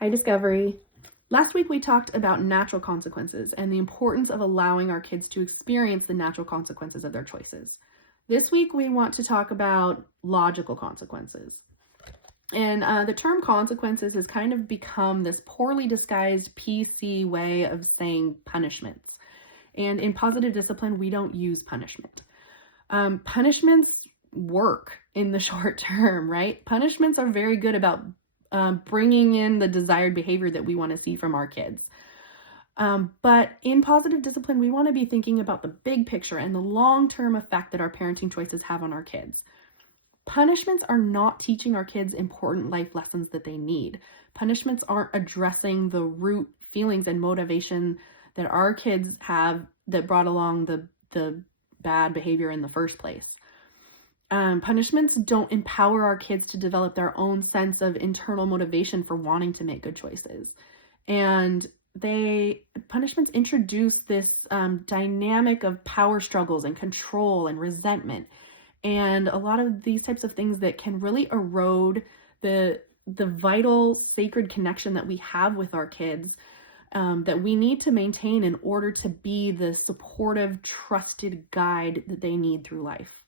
Hi, Discovery. Last week we talked about natural consequences and the importance of allowing our kids to experience the natural consequences of their choices. This week we want to talk about logical consequences. And the term consequences has kind of become this poorly disguised PC way of saying punishments. And in positive discipline, we don't use punishment. Punishments work in the short term, right? Punishments are very good about bringing in the desired behavior that we want to see from our kids. But in positive discipline, we want to be thinking about the big picture and the long-term effect that our parenting choices have on our kids. Punishments are not teaching our kids important life lessons that they need. Punishments aren't addressing the root feelings and motivation that our kids have that brought along the bad behavior in the first place. Punishments don't empower our kids to develop their own sense of internal motivation for wanting to make good choices. And punishments introduce this dynamic of power struggles and control and resentment. And a lot of these types of things that can really erode the vital sacred connection that we have with our kids, that we need to maintain in order to be the supportive, trusted guide that they need through life.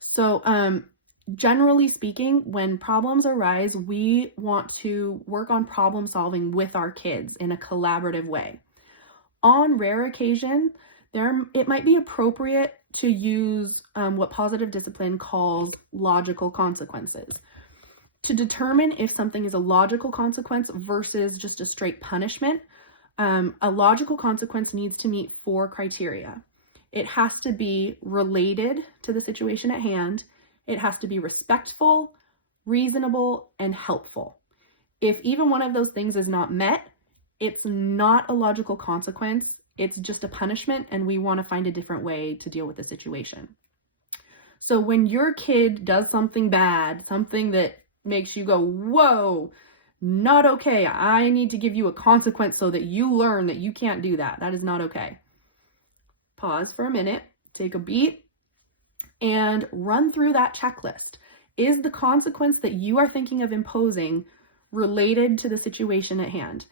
So generally speaking, when problems arise, we want to work on problem solving with our kids in a collaborative way. On rare occasion, it might be appropriate to use what positive discipline calls logical consequences to determine if something is a logical consequence versus just a straight punishment. A logical consequence needs to meet 4 criteria. It has to be related to the situation at hand. It has to be respectful, reasonable, and helpful. If even one of those things is not met, it's not a logical consequence. It's just a punishment, and we want to find a different way to deal with the situation. So when your kid does something bad, something that makes you go, whoa, not okay. I need to give you a consequence so that you learn that you can't do that. That is not okay. Pause for a minute, take a beat, and run through that checklist. Is the consequence that you are thinking of imposing related to the situation at hand?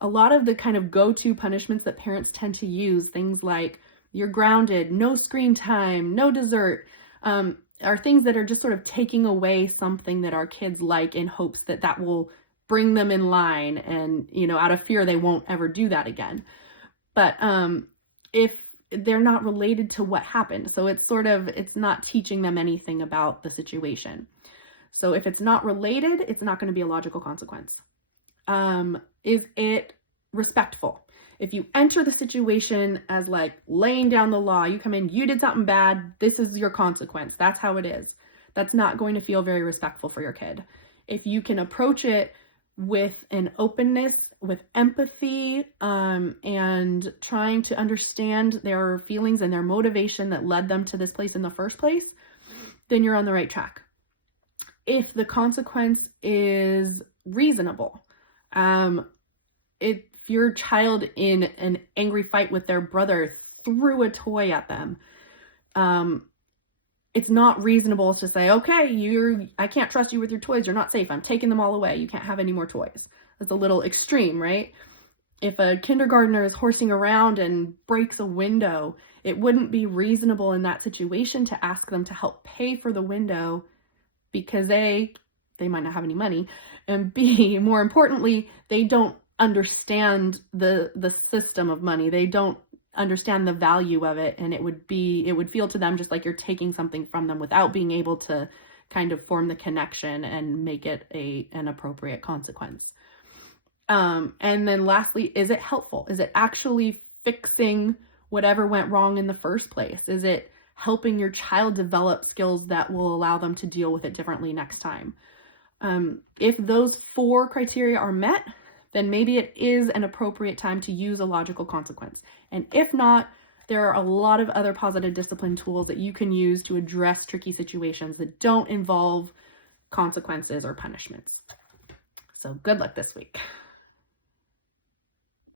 A lot of the kind of go-to punishments that parents tend to use, things like you're grounded, no screen time, no dessert, are things that are just sort of taking away something that our kids like in hopes that that will bring them in line, and, out of fear, they won't ever do that again. But if they're not related to what happened, so it's not teaching them anything about the situation. So if it's not related, it's not going to be a logical consequence. Is it respectful? If you enter the situation as like laying down the law, you come in, you did something bad, this is your consequence. That's how it is. That's not going to feel very respectful for your kid. If you can approach it with an openness, with empathy, and trying to understand their feelings and their motivation that led them to this place in the first place, then you're on the right track. If the consequence is reasonable, if your child in an angry fight with their brother threw a toy at them, it's not reasonable to say, okay, I can't trust you with your toys. You're not safe. I'm taking them all away. You can't have any more toys. That's a little extreme, right? If a kindergartner is horsing around and breaks a window, it wouldn't be reasonable in that situation to ask them to help pay for the window because A, they might not have any money, and B, more importantly, they don't understand the system of money. They don't understand the value of it, and it would feel to them just like you're taking something from them without being able to kind of form the connection and make it an appropriate consequence. And then lastly, is it helpful? Is it actually fixing whatever went wrong in the first place? Is it helping your child develop skills that will allow them to deal with it differently next time? If those 4 criteria are met, then maybe it is an appropriate time to use a logical consequence. And if not, there are a lot of other positive discipline tools that you can use to address tricky situations that don't involve consequences or punishments. So good luck this week.